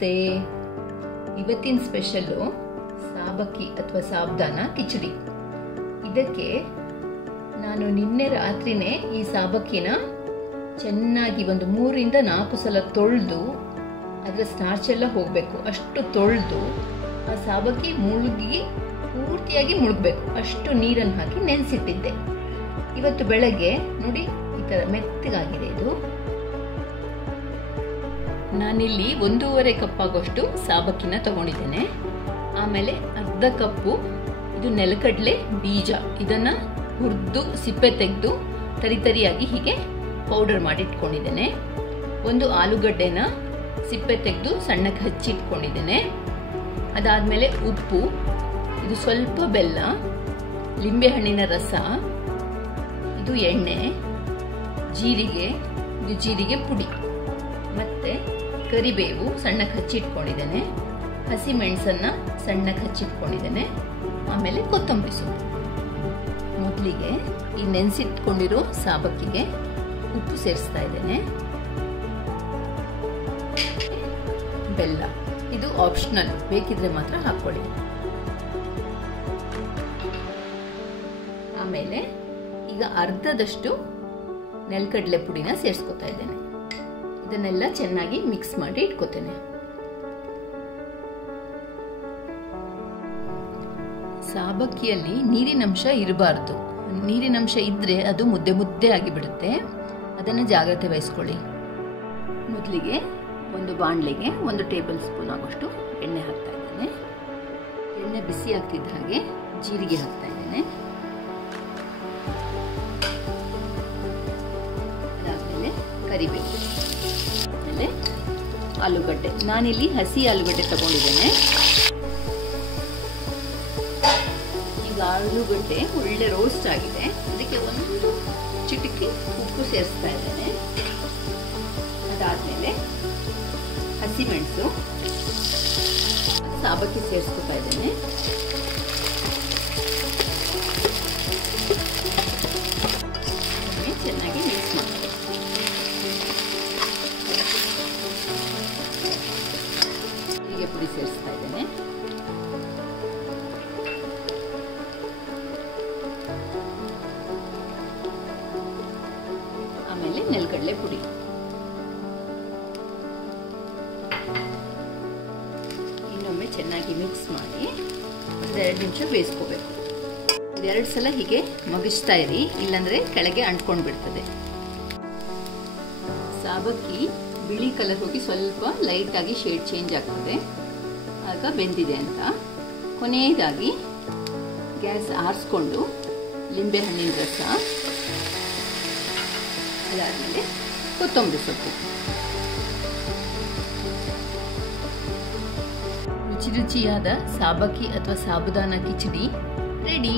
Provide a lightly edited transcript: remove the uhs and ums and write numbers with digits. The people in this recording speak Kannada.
ನಮಸ್ತೆ. ಇವತ್ತಿನ ಸ್ಪೆಷಲ್ಲು ಸಾಬಕ್ಕಿ ಅಥವಾ ಸಾಬುದಾನ ಕಿಚಡಿ. ಇದಕ್ಕೆ ನಾನು ನಿನ್ನೆ ರಾತ್ರಿನೇ ಈ ಸಾಬಕ್ಕಿನ ಚೆನ್ನಾಗಿ ಒಂದು 3 ರಿಂದ 4 ಸಲ ತೊಳೆದು ಅದರ ಸ್ಟಾರ್ಚ್ ಎಲ್ಲ ಹೋಗಬೇಕು ಅಷ್ಟು ತೊಳೆದು ಆ ಸಾಬಕ್ಕಿ ಪೂರ್ತಿಯಾಗಿ ಮುಳುಗಬೇಕು ಅಷ್ಟು ನೀರನ್ನು ಹಾಕಿ ನೆನೆಸಿಟ್ಟಿದ್ದೆ. ಇವತ್ತು ಬೆಳಗ್ಗೆ ನೋಡಿ ಈ ಥರ ಮೆತ್ತಗಾಗಿದೆ ಇದು. ನಾನಿಲ್ಲಿ 1.5 ಕಪ್ ಆಗೋಷ್ಟು ಸಾಬಕ್ಕಿನ ತಗೊಂಡಿದ್ದೇನೆ. ಆಮೇಲೆ ಅರ್ಧ ಕಪ್ಪು ಇದು ನೆಲಕಡಲೆ ಬೀಜ, ಇದನ್ನು ಹುರಿದು ಸಿಪ್ಪೆ ತೆಗೆದು ತರಿಯಾಗಿ ಹೀಗೆ ಪೌಡರ್ ಮಾಡಿ ಇಟ್ಕೊಂಡಿದ್ದೇನೆ. ಒಂದು ಆಲೂಗಡ್ಡೆನ ಸಿಪ್ಪೆ ತೆಗೆದು ಸಣ್ಣಕ್ಕೆ ಹಚ್ಚಿಟ್ಕೊಂಡಿದ್ದೇನೆ. ಅದಾದಮೇಲೆ ಉಪ್ಪು, ಇದು ಸ್ವಲ್ಪ ಬೆಲ್ಲ, ಲಿಂಬೆಹಣ್ಣಿನ ರಸ, ಇದು ಎಣ್ಣೆ, ಜೀರಿಗೆ, ಇದು ಜೀರಿಗೆ ಪುಡಿ, ಮತ್ತೆ ಕರಿಬೇವು ಸಣ್ಣಕ್ಕೆ ಹಚ್ಚಿಟ್ಕೊಂಡಿದ್ದೇನೆ, ಹಸಿಮೆಣಸನ್ನು ಸಣ್ಣಕ್ಕೆ ಹಚ್ಚಿಟ್ಕೊಂಡಿದ್ದೇನೆ, ಆಮೇಲೆ ಕೊತ್ತಂಬರಿ ಸೊಪ್ಪು. ಮೊದಲಿಗೆ ಈ ನೆನೆಸಿಟ್ಕೊಂಡಿರೋ ಸಾಬಕ್ಕಿಗೆ ಉಪ್ಪು ಸೇರಿಸ್ತಾ ಇದ್ದೇನೆ. ಬೆಲ್ಲ ಇದು ಆಪ್ಷನಲ್, ಬೇಕಿದ್ರೆ ಮಾತ್ರ ಹಾಕೊಳ್ಳಿ. ಆಮೇಲೆ ಈಗ ಅರ್ಧದಷ್ಟು ನೆಲಕಡಲೆ ಪುಡಿನ ಸೇರಿಸ್ಕೊತಾ ಇದ್ದೇನೆ. ಇದನ್ನೆಲ್ಲ ಚೆನ್ನಾಗಿ ಮಿಕ್ಸ್ ಮಾಡಿ ಇಟ್ಕೋತೇನೆ. ಸಾಬಕ್ಕಿಯಲ್ಲಿ ನೀರಿನಂಶ ಇರಬಾರ್ದು. ನೀರಿನಂಶ ಇದ್ರೆ ಅದು ಮುದ್ದೆ ಮುದ್ದೆ ಆಗಿಬಿಡುತ್ತೆ. ಅದನ್ನು ಜಾಗ್ರತೆ ವಹಿಸ್ಕೊಳ್ಳಿ. ಮೊದಲಿಗೆ ಒಂದು ಬಾಣಲೆಗೆ 1 ಟೇಬಲ್ ಸ್ಪೂನ್ ಆಗೋಷ್ಟು ಎಣ್ಣೆ ಹಾಕ್ತಾ ಇದ್ದೇನೆ. ಎಣ್ಣೆ ಬಿಸಿ ಆಗ್ತಿದ್ದ ಹಾಗೆ ಜೀರಿಗೆ ಹಾಕ್ತಾ ಇದ್ದೇನೆ. ಅದಾದಮೇಲೆ ಕರಿಬೇವು, ಆಮೇಲೆ ಆಲೂಗಡ್ಡೆ. ನಾನಿಲ್ಲಿ ಹಸಿ ಆಲೂಗಡ್ಡೆ ತಗೊಂಡಿದ್ದೇನೆ. ಈಗ ಆಲೂಗಡ್ಡೆ ಒಳ್ಳೆ ರೋಸ್ಟ್ ಆಗಿದೆ. ಅದಕ್ಕೆ ಒಂದು ಚಿಟಿಕೆ ಉಪ್ಪು ಸೇರಿಸ್ತಾ ಇದ್ದೇನೆ. ಅದಾದಮೇಲೆ ಹಸಿಮೆಣಸು, ಸಾಬಕ್ಕಿ ಸೇರಿಸ್ಕೊತಾ ಇದ್ದೇನೆ. ಚೆನ್ನಾಗಿ ಮಿಕ್ಸ್ ಮಾಡಿ ಜೀರಿಗೆ ಪುಡಿ ಸೇರಿಸ್ತಾ ಇದ್ದೇನೆ. ಆಮೇಲೆ ನೆಲಗಡಲೆ ಪುಡಿ. ಇನ್ನೊಮ್ಮೆ ಚೆನ್ನಾಗಿ ಮಿಕ್ಸ್ ಮಾಡಿ 2 ನಿಮಿಷ ಬೇಯಿಸ್ಕೋಬೇಕು. 2 ಸಲ ಹೀಗೆ ಮಗಿಸ್ತಾ ಇರಿ, ಇಲ್ಲಾಂದ್ರೆ ಕೆಳಗೆ ಅಂಟ್ಕೊಂಡು ಬಿಡ್ತದೆ. ಸಾಬಕ್ಕಿ ಬಿಳಿ ಕಲರ್ ಹೋಗಿ ಸ್ವಲ್ಪ ಲೈಟ್ ಆಗಿ ಶೇಡ್ ಚೇಂಜ್ ಆಗ್ತದೆ, ಆಗ ಬೆಂದಿದೆ ಅಂತ. ಕೊನೆಯದಾಗಿ ಗ್ಯಾಸ್ ಆರಿಸ್ಕೊಂಡು ಲಿಂಬೆಹಣ್ಣಿನ ರಸ, ಅದಾದಮೇಲೆ ಕೊತ್ತಂಬರಿ ಸೊಪ್ಪು. ರುಚಿ ರುಚಿಯಾದ ಸಾಬಕ್ಕಿ ಅಥವಾ ಸಾಬುದಾನ ಕಿಚಡಿ ರೆಡಿ.